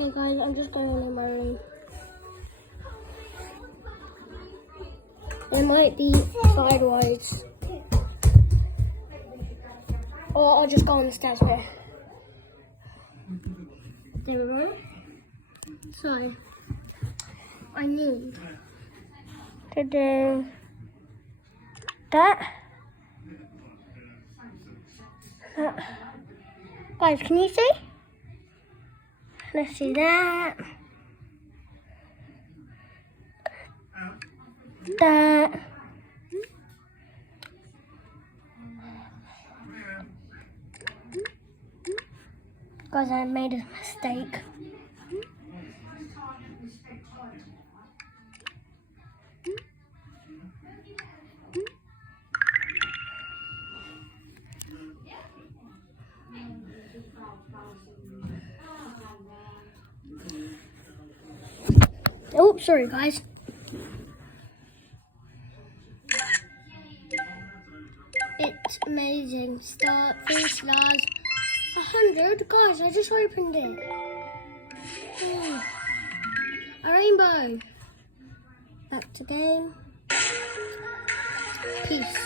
Okay guys, I'm just going in my room. It might be sideways. Or I'll just go on the stairs there. There we go. So, I need to do that. Guys, can you see? Let's see that. That. Guys, I made a mistake. Oh, sorry guys. It's amazing. Star, 3 stars, 100. Guys, I just opened it. Oh, a rainbow. Back to game. Peace.